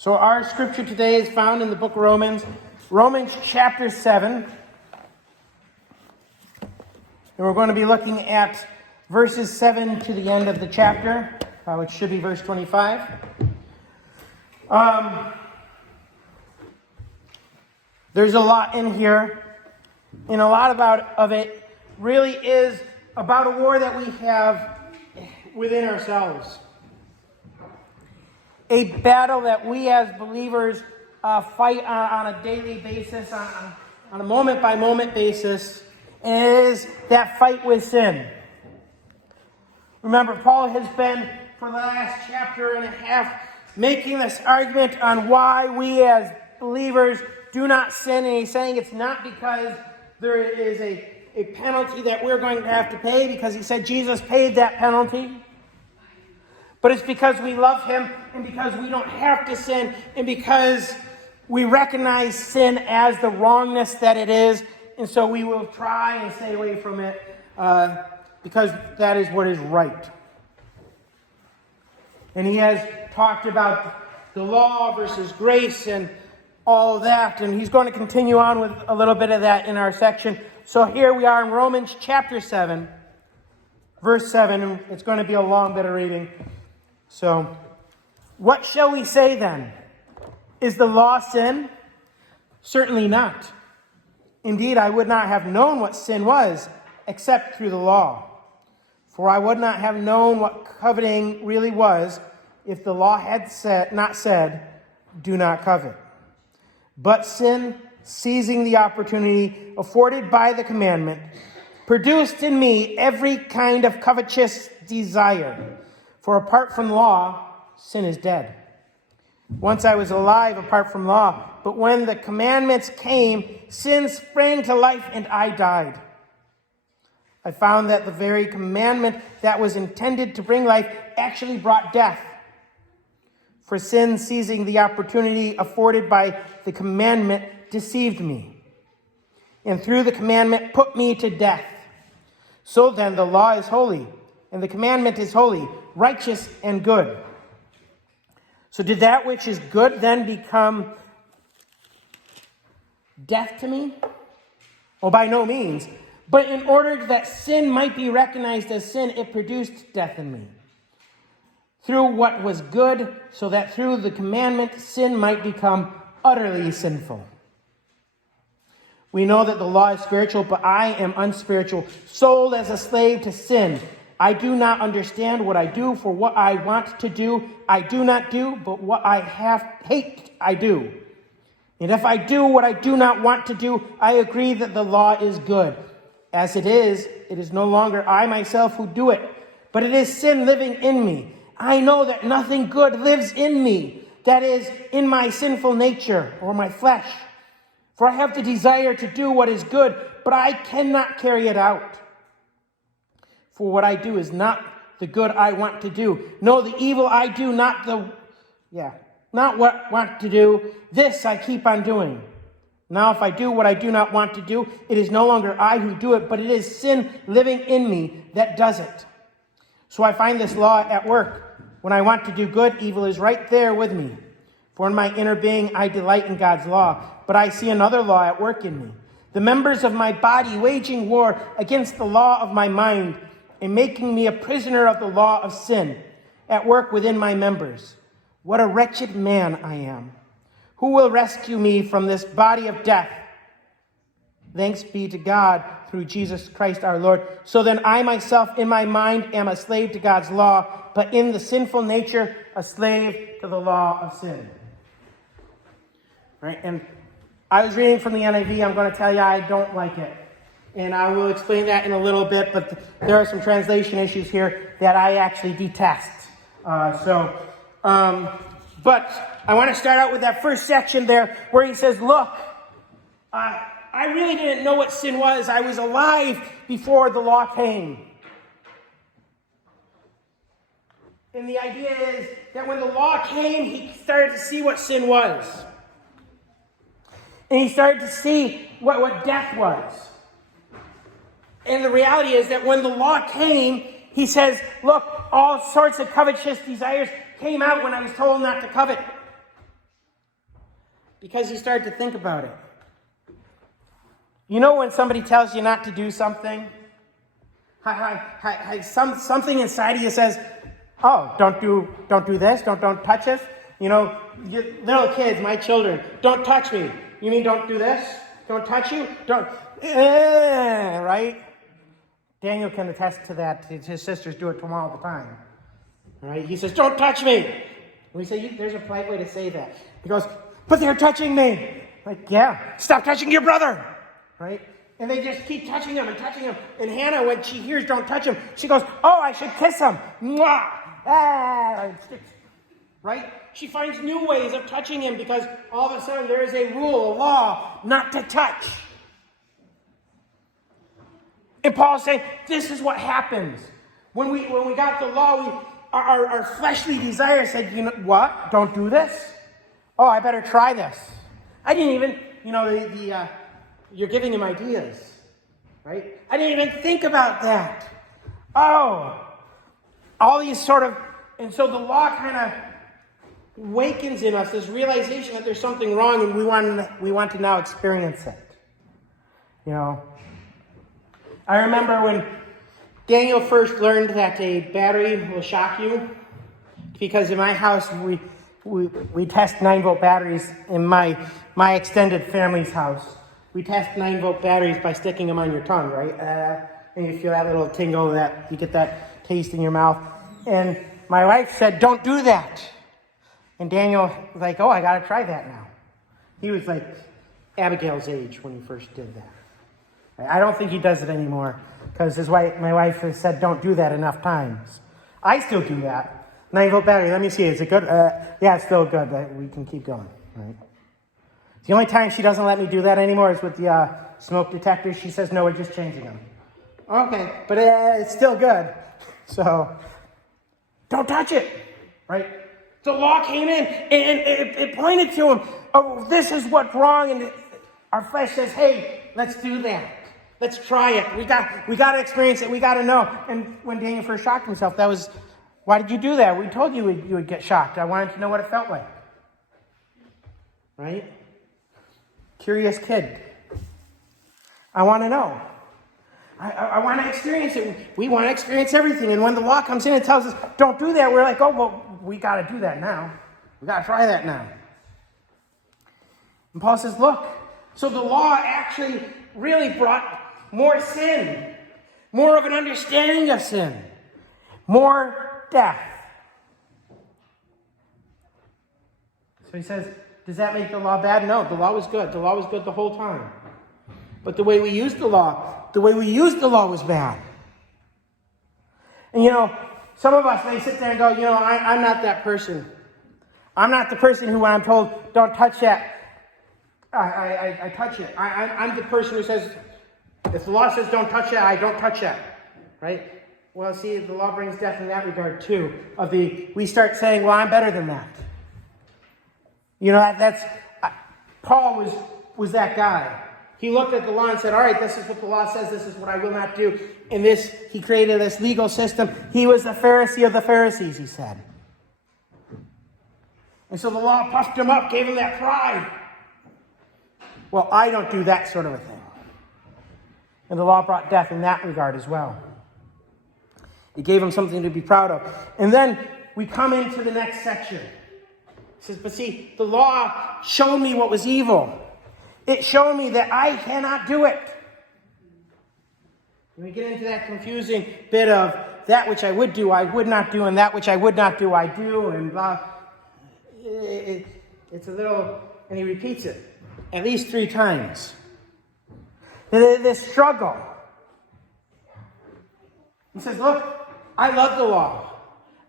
So our scripture today is found in the book of Romans, Romans chapter 7. And we're going to be looking at verses 7 to the end of the chapter, which should be verse 25. There's a lot in here, and a lot of it really is about a war that we have within ourselves. A battle that we as believers fight on a daily basis, on a moment-by-moment basis, and it is that fight with sin. Remember, Paul has been, for the last chapter and a half, making this argument on why we as believers do not sin, and he's saying it's not because there is a penalty that we're going to have to pay, because he said Jesus paid that penalty. But it's because we love him, and because we don't have to sin, and because we recognize sin as the wrongness that it is, and so we will try and stay away from it, because that is what is right. And he has talked about the law versus grace and all of that, and he's going to continue on with a little bit of that in our section. So here we are in Romans chapter 7, verse 7, and it's going to be a long bit of reading. So, what shall we say then? Is the law sin? Certainly not. Indeed, I would not have known what sin was, except through the law. For I would not have known what coveting really was, if the law had not said, do not covet. But sin, seizing the opportunity afforded by the commandment, produced in me every kind of covetous desire. For apart from law, sin is dead. Once I was alive apart from law, but when the commandments came, sin sprang to life and I died. I found that the very commandment that was intended to bring life actually brought death. For sin, seizing the opportunity afforded by the commandment, deceived me, and through the commandment put me to death. So then the law is holy, and the commandment is holy, righteous and good. So did that which is good then become death to me? Oh, by no means. But in order that sin might be recognized as sin, it produced death in me. Through what was good, so that through the commandment sin might become utterly sinful. We know that the law is spiritual, but I am unspiritual, sold as a slave to sin. I do not understand what I do, for what I want to do, I do not do, but what I hate, I do. And if I do what I do not want to do, I agree that the law is good. As it is no longer I myself who do it, but it is sin living in me. I know that nothing good lives in me, that is, in my sinful nature or my flesh. For I have the desire to do what is good, but I cannot carry it out. For what I do is not the good I want to do. No, the evil I do, not what I want to do. This I keep on doing. Now, if I do what I do not want to do, it is no longer I who do it, but it is sin living in me that does it. So I find this law at work. When I want to do good, evil is right there with me. For in my inner being, I delight in God's law, but I see another law at work in me. The members of my body waging war against the law of my mind, and making me a prisoner of the law of sin, at work within my members. What a wretched man I am. Who will rescue me from this body of death? Thanks be to God through Jesus Christ our Lord. So then I myself in my mind am a slave to God's law, but in the sinful nature a slave to the law of sin. Right? And I was reading from the NIV. I'm going to tell you I don't like it. And I will explain that in a little bit, but there are some translation issues here that I actually detest. But I want to start out with that first section there where he says, look, I really didn't know what sin was. I was alive before the law came. And the idea is that when the law came, he started to see what sin was. And he started to see what death was. And the reality is that when the law came, he says, look, all sorts of covetous desires came out when I was told not to covet. Because he started to think about it. You know when somebody tells you not to do something? Something inside of you says, oh, don't do this, don't touch us. You know, little kids, my children, don't touch me. You mean don't do this? Don't touch you? Don't, right? Daniel can attest to that. His sisters do it to him all the time. Right? He says, don't touch me. And we say, there's a polite way to say that. He goes, but they're touching me. Like, yeah, stop touching your brother. Right? And they just keep touching him and touching him. And Hannah, when she hears don't touch him, she goes, oh, I should kiss him. Mwah! Right? She finds new ways of touching him because all of a sudden there is a rule, a law, not to touch. And Paul's saying, this is what happens. When we got the law, our fleshly desire said, you know what? Don't do this. Oh, I better try this. I didn't even, you're giving him ideas, right? I didn't even think about that. Oh, all these and so the law kind of wakens in us this realization that there's something wrong, and we want to now experience it. You know, I remember when Daniel first learned that a battery will shock you, because in my house we test 9-volt batteries in my extended family's house. We test 9-volt batteries by sticking them on your tongue, right? And you feel that little tingle, that you get that taste in your mouth. And my wife said, don't do that. And Daniel was like, oh, I got to try that now. He was like Abigail's age when he first did that. I don't think he does it anymore because my wife has said, don't do that enough times. I still do that. 9-volt battery, let me see, is it good? Yeah, it's still good. We can keep going, right? The only time she doesn't let me do that anymore is with the smoke detectors. She says, no, we're just changing them. Okay, but it's still good. So, don't touch it, right? The law came in, and it pointed to him, oh, this is what's wrong, and our flesh says, hey, let's do that. Let's try it. We got to experience it. We got to know. And when Daniel first shocked himself, that was, why did you do that? We told you you would get shocked. I wanted to know what it felt like. Right? Curious kid. I want to know. I want to experience it. We want to experience everything. And when the law comes in and tells us, don't do that, we're like, oh, well, we got to do that now. We got to try that now. And Paul says, look, so the law actually really brought more sin, more of an understanding of sin, more death. So he says, does that make the law bad? No, the law was good. The law was good the whole time. But the way we used the law was bad. And some of us may sit there and go, I'm not that person. I'm not the person who, when I'm told, don't touch that, I touch it. I'm the person who says, if the law says don't touch that, I don't touch that. Right? Well, see, the law brings death in that regard too. We start saying, well, I'm better than that. Paul was that guy. He looked at the law and said, all right, this is what the law says, this is what I will not do. And he created this legal system. He was the Pharisee of the Pharisees, he said. And so the law puffed him up, gave him that pride. Well, I don't do that sort of a thing. And the law brought death in that regard as well. It gave him something to be proud of. And then we come into the next section. It says, but see, the law showed me what was evil. It showed me that I cannot do it. And we get into that confusing bit of that which I would do, I would not do, and that which I would not do, I do, and blah. It's a little, and he repeats it at least 3 times. This struggle. He says, look, I love the law.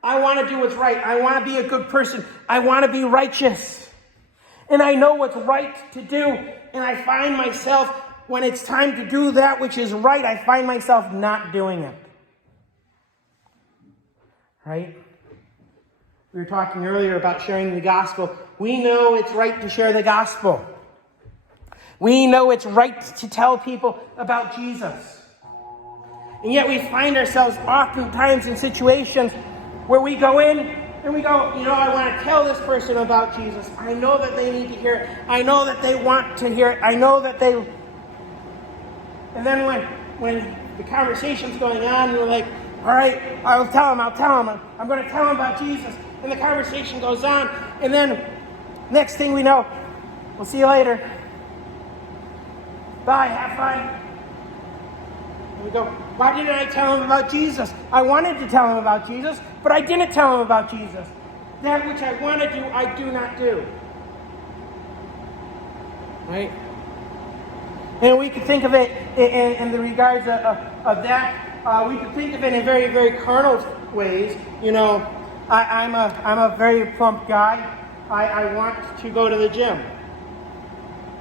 I want to do what's right. I want to be a good person. I want to be righteous. And I know what's right to do. And I find myself, when it's time to do that which is right, I find myself not doing it. Right? We were talking earlier about sharing the gospel. We know it's right to share the gospel. We know it's right to tell people about Jesus. And yet we find ourselves oftentimes in situations where we go in And we go, I want to tell this person about Jesus. I know that they need to hear it. I know that they want to hear it. I know that they... And then when the conversation's going on, we're like, all right, I'll tell him. I'm going to tell him about Jesus. And the conversation goes on. And then next thing we know, we'll see you later. Bye, have fun. And we go, why didn't I tell him about Jesus? I wanted to tell him about Jesus, but I didn't tell him about Jesus. That which I want to do, I do not do. Right? And we could think of it in the regards of that. We could think of it in very, very carnal ways. I'm a very plump guy. I want to go to the gym.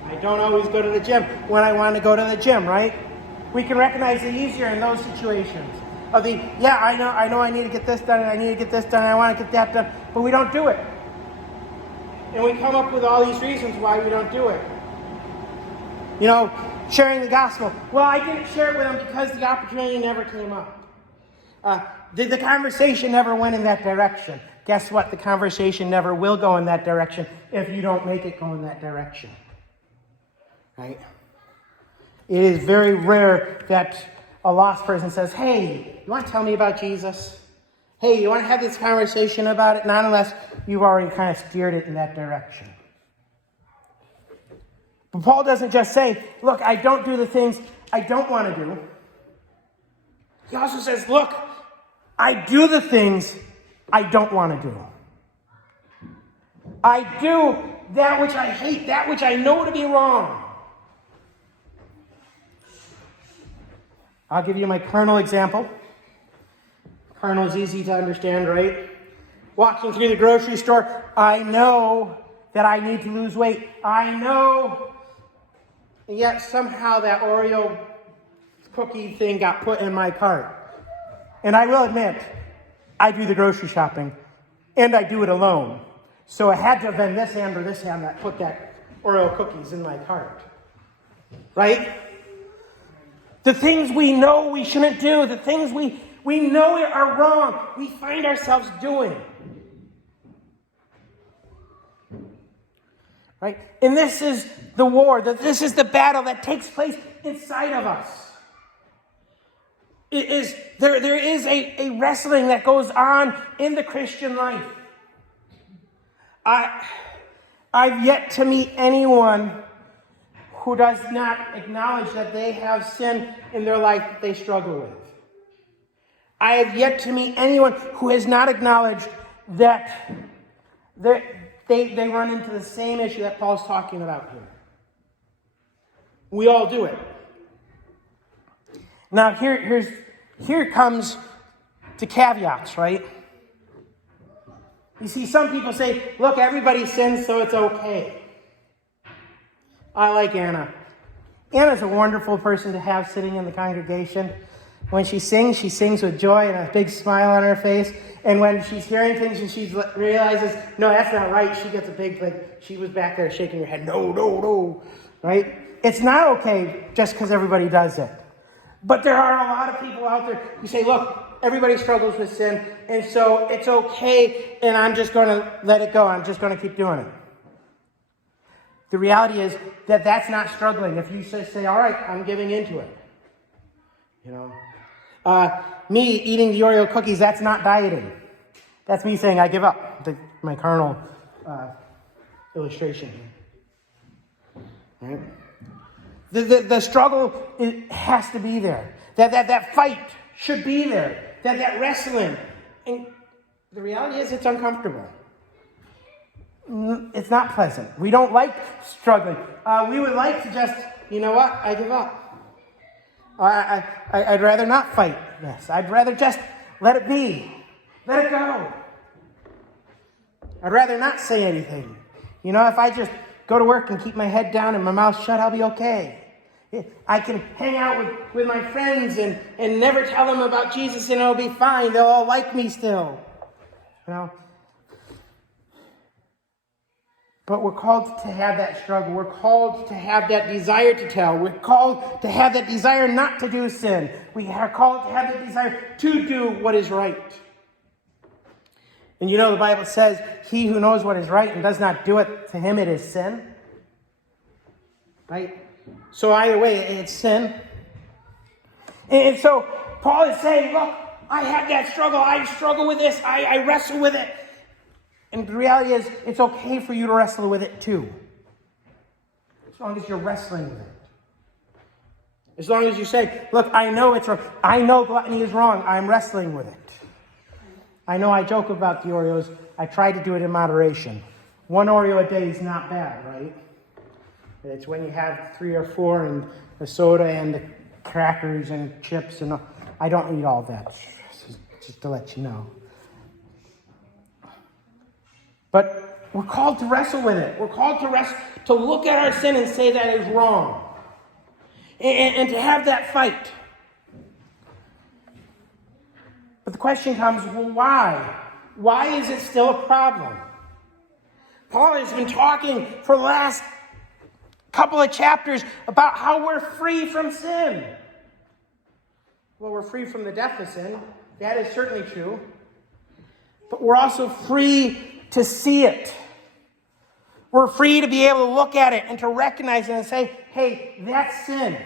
I don't always go to the gym when I want to go to the gym, right? We can recognize it easier in those situations. I know I need to get this done, and I need to get this done, and I want to get that done, but we don't do it. And we come up with all these reasons why we don't do it. Sharing the gospel. Well, I didn't share it with them because the opportunity never came up. The conversation never went in that direction. Guess what? The conversation never will go in that direction if you don't make it go in that direction. Right? It is very rare that a lost person says, hey, you want to tell me about Jesus? Hey, you want to have this conversation about it? Not unless you've already kind of steered it in that direction. But Paul doesn't just say, look, I don't do the things I don't want to do. He also says, look, I do the things I don't want to do. I do that which I hate, that which I know to be wrong. I'll give you my carnal example. Carnal is easy to understand, right? Walking through the grocery store, I know that I need to lose weight. I know, and yet somehow that Oreo cookie thing got put in my cart. And I will admit, I do the grocery shopping, and I do it alone. So it had to have been this hand or this hand that put that Oreo cookies in my cart. Right? The things we know we shouldn't do, the things we know are wrong, we find ourselves doing. Right? And this is the war, this is the battle that takes place inside of us. There is a wrestling that goes on in the Christian life. I've yet to meet anyone who does not acknowledge that they have sin in their life that they struggle with. I have yet to meet anyone who has not acknowledged that they run into the same issue that Paul's talking about here. We all do it. Now, here comes the caveats, right? You see, some people say, look, everybody sins, so it's okay. I like Anna. Anna's a wonderful person to have sitting in the congregation. When she sings with joy and a big smile on her face. And when she's hearing things and she realizes, no, that's not right, she gets a big, she was back there shaking her head, no, right? It's not okay just because everybody does it. But there are a lot of people out there who say, look, everybody struggles with sin, and so it's okay, and I'm just going to let it go. I'm just going to keep doing it. The reality is that that's not struggling. If you say, all right, I'm giving into it. Me eating the Oreo cookies, that's not dieting. That's me saying I give up. My carnal illustration here. Right? The struggle has to be there. That fight should be there. That wrestling. And the reality is it's uncomfortable. It's not pleasant. We don't like struggling. We would like to just, I give up. I'd rather not fight this. I'd rather just let it be. Let it go. I'd rather not say anything. If I just go to work and keep my head down and my mouth shut, I'll be okay. I can hang out with my friends and never tell them about Jesus and it'll be fine. They'll all like me still. But we're called to have that struggle. We're called to have that desire to tell. We're called to have that desire not to do sin. We are called to have that desire to do what is right. And you know the Bible says, he who knows what is right and does not do it, to him it is sin. Right? So either way, it's sin. And so Paul is saying, look, I have that struggle. I struggle with this. I wrestle with it. And the reality is, it's okay for you to wrestle with it too. As long as you're wrestling with it. As long as you say, look, I know it's wrong. I know gluttony is wrong. I'm wrestling with it. I know I joke about the Oreos. I try to do it in moderation. 1 Oreo a day is not bad, right? It's when you have 3 or 4 and the soda and the crackers and chips and all. I don't eat all that, just to let you know. But we're called to wrestle with it. We're called to look at our sin and say that is wrong. And to have that fight. But the question comes, well, why? Why is it still a problem? Paul has been talking for the last couple of chapters about how we're free from sin. Well, we're free from the death of sin. That is certainly true. But we're also free to see it. We're free to be able to look at it and to recognize it and say, hey, that's sin.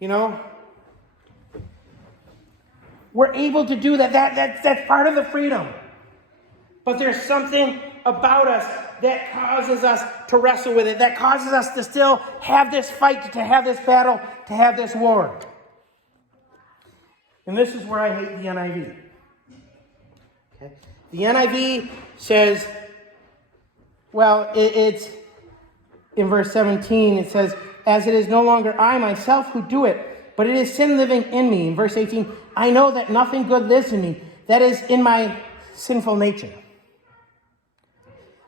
You know? We're able to do that. That's part of the freedom. But there's something about us that causes us to wrestle with it, that causes us to still have this fight, to have this battle, to have this war. And this is where I hate the NIV. Okay? The NIV says, well, it's in verse 17, it says, as it is no longer I myself who do it, but it is sin living in me. In verse 18, I know that nothing good lives in me, that is in my sinful nature.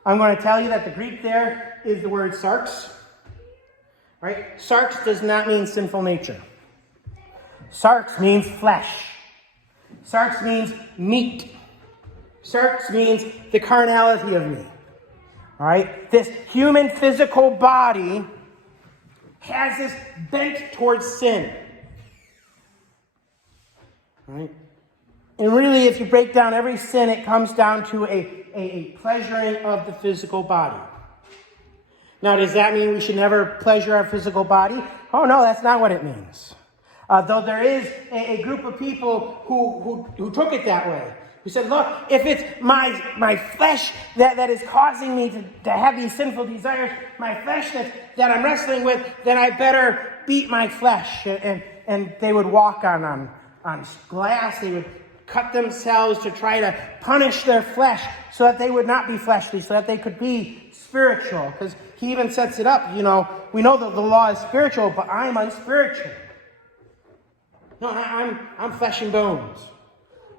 I'm going to tell you that the Greek there is the word sarx. Right? Sarx does not mean sinful nature. Sarx means flesh. Sarx means meat. Sarx means the carnality of me. All right? This human physical body has this bent towards sin. All right? And really, if you break down every sin, it comes down to a pleasuring of the physical body. Now, does that mean we should never pleasure our physical body? Oh, no, that's not what it means. Though there is a group of people who took it that way. Who said, look, if it's my flesh that is causing me to have these sinful desires, my flesh that I'm wrestling with, then I better beat my flesh. And they would walk on glass. They would cut themselves to try to punish their flesh so that they would not be fleshly, so that they could be spiritual. Because he even sets it up, you know, we know that the law is spiritual, but I'm unspiritual. No, I'm flesh and bones.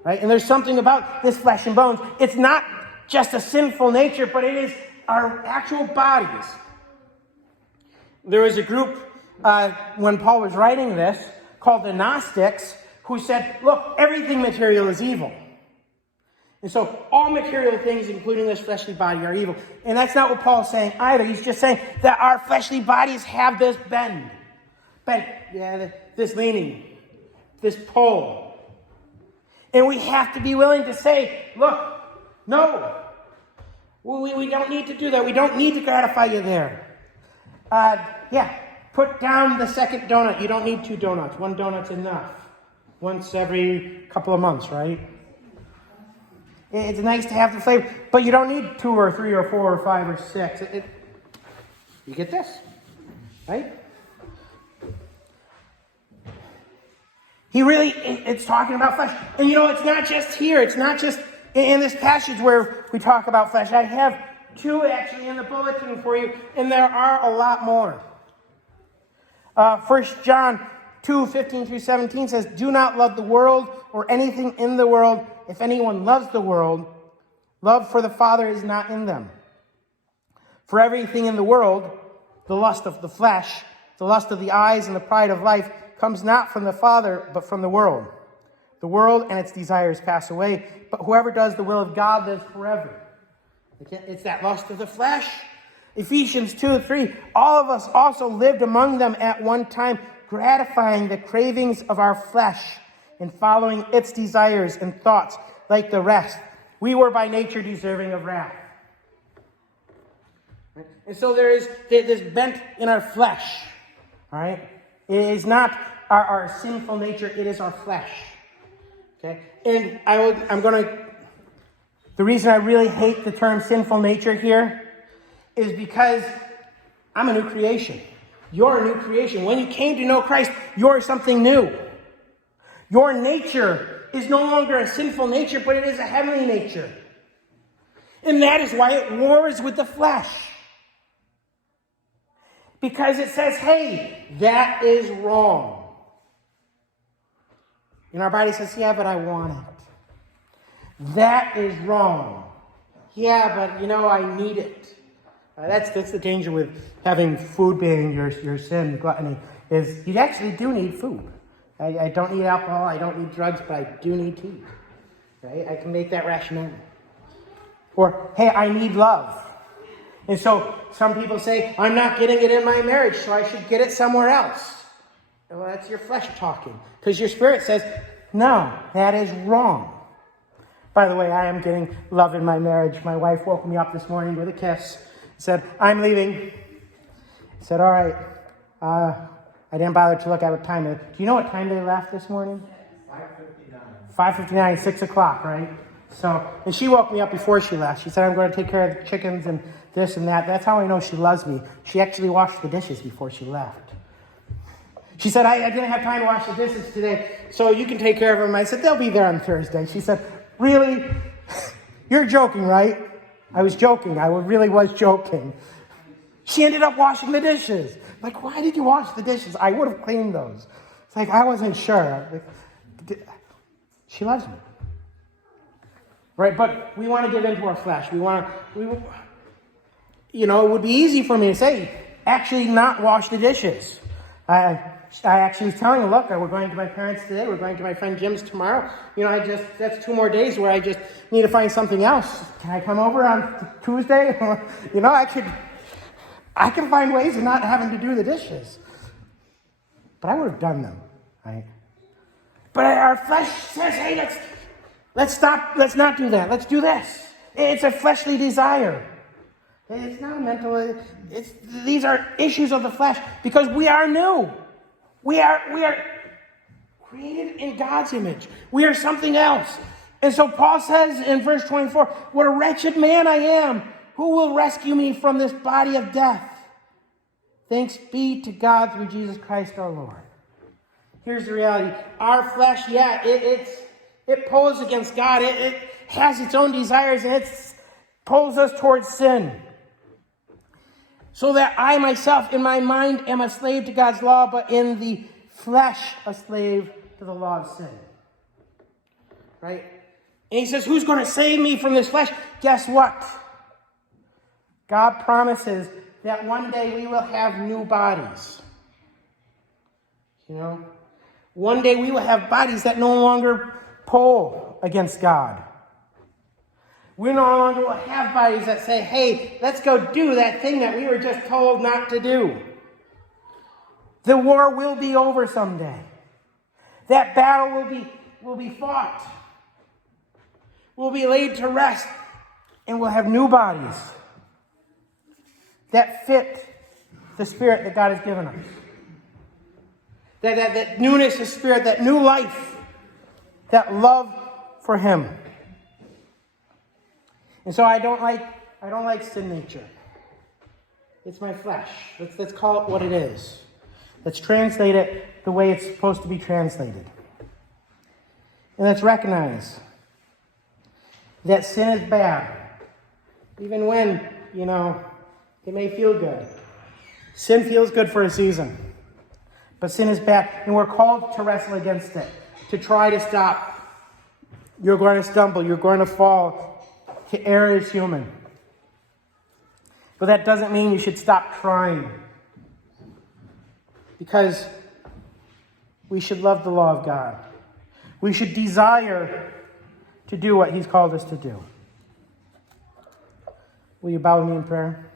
Right? And there's something about this flesh and bones. It's not just a sinful nature, but it is our actual bodies. There was a group, when Paul was writing this, called the Gnostics, who said, look, everything material is evil. And so all material things, including this fleshly body, are evil. And that's not what Paul's saying either. He's just saying that our fleshly bodies have this bend. This leaning, this pull. And we have to be willing to say, look, no, we don't need to do that. We don't need to gratify you there. Put down the second donut. You don't need 2 donuts. 1 donut's enough. Once every couple of months, right? It's nice to have the flavor, but you don't need 2 or 3 or 4 or 5 or 6. You get this, right? It's talking about flesh. And you know, it's not just here. It's not just in this passage where we talk about flesh. I have 2 actually in the bulletin for you, and there are a lot more. 1 John 2:15-17 says, do not love the world or anything in the world. If anyone loves the world, love for the Father is not in them. For everything in the world, the lust of the flesh, the lust of the eyes, and the pride of life, comes not from the Father, but from the world. The world and its desires pass away, but whoever does the will of God lives forever. It's that lust of the flesh. Ephesians 2:3, all of us also lived among them at one time, gratifying the cravings of our flesh and following its desires and thoughts. like the rest. We were by nature deserving of wrath. And so there is this bent in our flesh. All right? It is not our sinful nature, it is our flesh. Okay? And the reason I really hate the term sinful nature here is because I'm a new creation. You're a new creation. When you came to know Christ, you're something new. Your nature is no longer a sinful nature, but it is a heavenly nature. And that is why it wars with the flesh. Because it says, hey, that is wrong. And our body says, yeah, but I want it. That is wrong. Yeah, but I need it. That's the danger with having food being your sin, gluttony, is you actually do need food. I don't need alcohol, I don't need drugs, but I do need to eat. Right? I can make that rationale. Or, hey, I need love. And so some people say, I'm not getting it in my marriage, so I should get it somewhere else. Well, that's your flesh talking. Because your spirit says, no, that is wrong. By the way, I am getting love in my marriage. My wife woke me up this morning with a kiss. Said, I'm leaving. I said, all right. I didn't bother to look at what time it is. Do you know what time they left this morning? 5:59. 5:59, 6 o'clock, right? So, and she woke me up before she left. She said, I'm going to take care of the chickens and this and that. That's how I know she loves me. She actually washed the dishes before she left. She said, I didn't have time to wash the dishes today, so you can take care of them. I said, they'll be there on Thursday. She said, really? You're joking, right? I was joking. I really was joking. She ended up washing the dishes. Like, why did you wash the dishes? I would have cleaned those. It's like, I wasn't sure. She loves me. Right? But we want to give into our flesh. It would be easy for me to say, actually not wash the dishes. I actually was telling her, look, we're going to my parents today. We're going to my friend Jim's tomorrow. That's 2 more days where I just need to find something else. Can I come over on Tuesday? I can find ways of not having to do the dishes. But I would have done them, right? But our flesh says, hey, let's stop. Let's not do that. Let's do this. It's a fleshly desire. It's not a mental. These are issues of the flesh because we are new. We are created in God's image. We are something else. And so Paul says in verse 24, what a wretched man I am. Who will rescue me from this body of death? Thanks be to God through Jesus Christ our Lord. Here's the reality. Our flesh, it pulls against God. It has its own desires and it pulls us towards sin. So that I myself, in my mind, am a slave to God's law, but in the flesh, a slave to the law of sin. Right? And he says, who's going to save me from this flesh? Guess what? God promises that one day we will have new bodies. One day we will have bodies that no longer pull against God. We no longer will have bodies that say, hey, let's go do that thing that we were just told not to do. The war will be over someday. That battle will be fought. We'll be laid to rest. And we'll have new bodies that fit the spirit that God has given us. That newness of spirit, that new life, that love for Him. And so I don't like sin nature. It's my flesh. Let's call it what it is. Let's translate it the way it's supposed to be translated. And let's recognize that sin is bad. Even when, it may feel good. Sin feels good for a season. But sin is bad. And we're called to wrestle against it. To try to stop. You're going to stumble. You're going to fall. Error is human. But that doesn't mean you should stop trying. Because we should love the law of God. We should desire to do what He's called us to do. Will you bow with me in prayer?